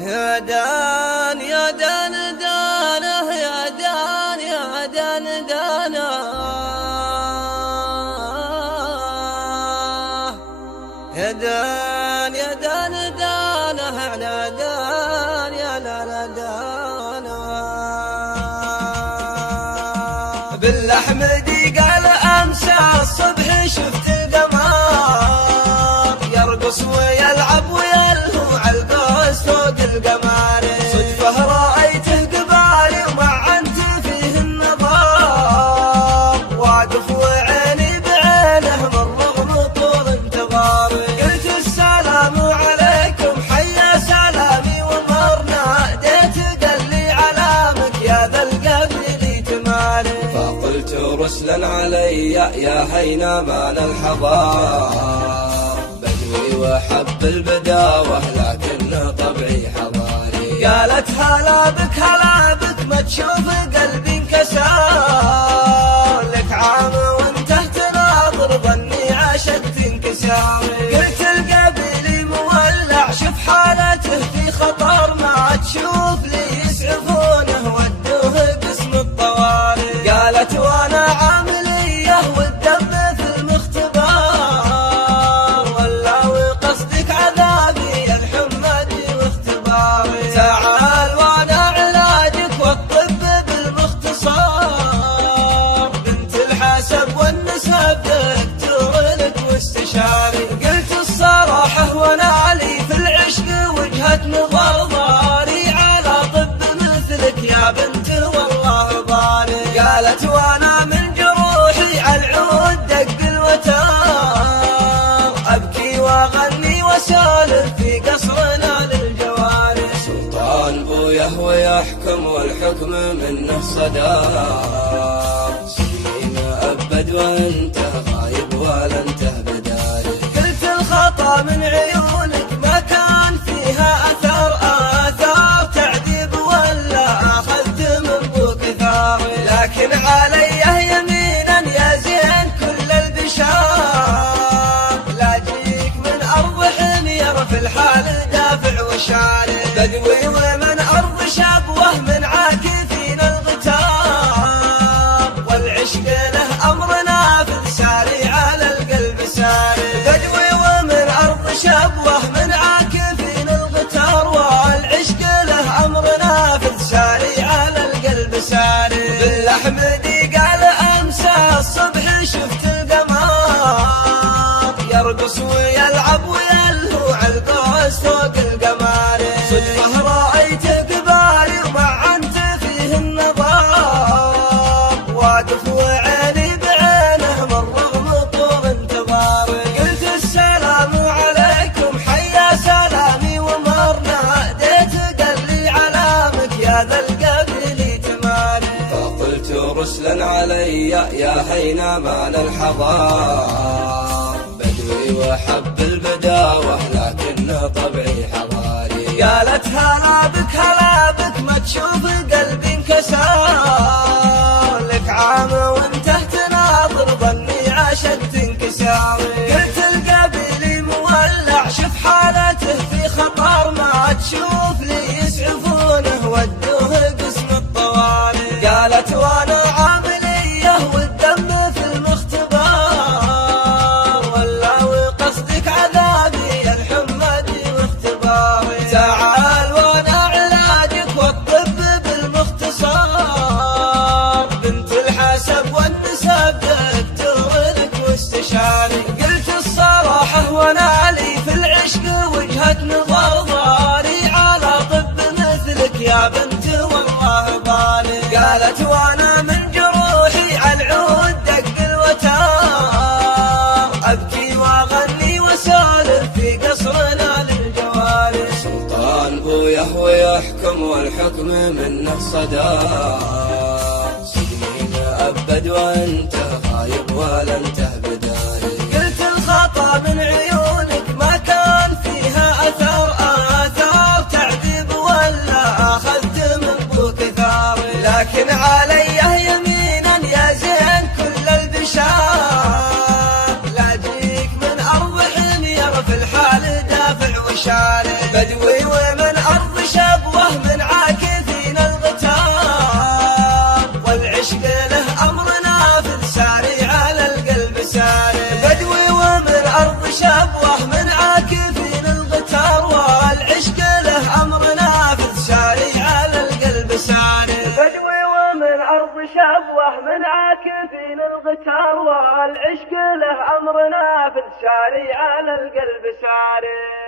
يا دان يا دان دانه يا دان يا دان دانه يا دان يا دان دانه على دان يا لا دانه بالأحمدي قال أمسى الصبح شفت القمر يرقص ويلعب ويلهو عالقوس فوق القمر صدفة رأيته قبالي ومعنت فيه النظر واقف وعيني بعينه من رغم طول انتظاري قلت السلام عليكم حيا سلامي ومرنا ديت قال لي علامك يا ذا القبل لي تماري فقلت رسلا علي يا هينا مال الحضار وحب البداوة لكن طبعي حضاري قالت هلا بك ما تشوف قلبي انكسر لك عام وانت تناظر ظني عشقت انكساري قلت القبيل مولع شوف حالته في خطر ما تشوف لي يسعفونه ودوه قسم الطوارئ قالت وانا عامليه والدم في المختبر قصدك عذابي الحمدي واختباري تعال وانا علاجك والطب بالمختصر بنت الحسب والنسب دكتور لك واستشاري قلت الصراحة وانا لي في العشق وجهة نظر ضاري على طب مثلك يا بنت والله ضاري قالت وانا من جروحي عالعود دق الوتر ابكي واغني وسالف في قصرنا للجوارح سلطان بويه ويحكم والحكم منه صدار سنين أبد وانت غايب ولا انت بداري قلت الخطا من عيونك ما كان فيها آثار تعذيب ولا أخذت من بوك ثاري لكن عليه يمينا يا زين كل البشار في الحال دافع وشاري بدوي ومن أرض شبوه من عاكفين الغتار والعشق له أمر نافذ ساري على القلب ساري بدوي ومن أرض شبوه من عاكفين الغتار والعشق له أمر نافذ ساري على القلب ساري بالأحمدي قال أمسى الصبح شفت القمر يرقص ويلعب ويلهو عالقوس فوق القمر صدفة رأيته قبالي ومعنت فيه النظر واقف وعيني بعينه من رغم طول انتظاري قلت السلام عليكم حيا سلامي ومرنا ديت قال لي علامك يا ذا القبل تماري فقلت رسلا علي يا هينا مال الحضار وحب البداوة لكن طبعي حضاري قالت هلا بك ما تشوف قلبي انكسر لك عام وانت تناظر ظني عشقت انكساري قلت القبيل مولع شوف حالته في خطر ما تشوف لي يسعفونه ودوه قسم الطوارئ قالت وانا عامليه والدم في المختبر قصدك عذابي الحمدي واختباري تعال وانا علاجك والطب بالمختصر بنت الحسب والنسب دكتور لك واستشاري قلت الصراحة وانا لي في العشق وجهة نظر ضاري على طب مثلك يا بنت والله ضاري قالت وانا من جروحي عالعود دق الوتر ابكي واغني وسالف في قصرنا للجوارح سلطان بويه ويحكم والحكم منه صدار سنين أبد وانت غايب ولا انت بداري قلت الخطا من عيونك ما كان فيها آثار تعذيب ولا أخذت من بوك ثاري لكن عليه يمينا يا زين كل البشار لاجيك في الحال دافع وشاري بدوي ومن أرض له أمر نافذ ساري على القلب ساري. بدوي ومن أرض شبوة من عاكفين الغتار والعشق له أمر نافذ ساري على القلب ساري. بدوي ومن أرض شبوة من عاكفين الغتار والعشق له أمر نافذ ساري على القلب ساري.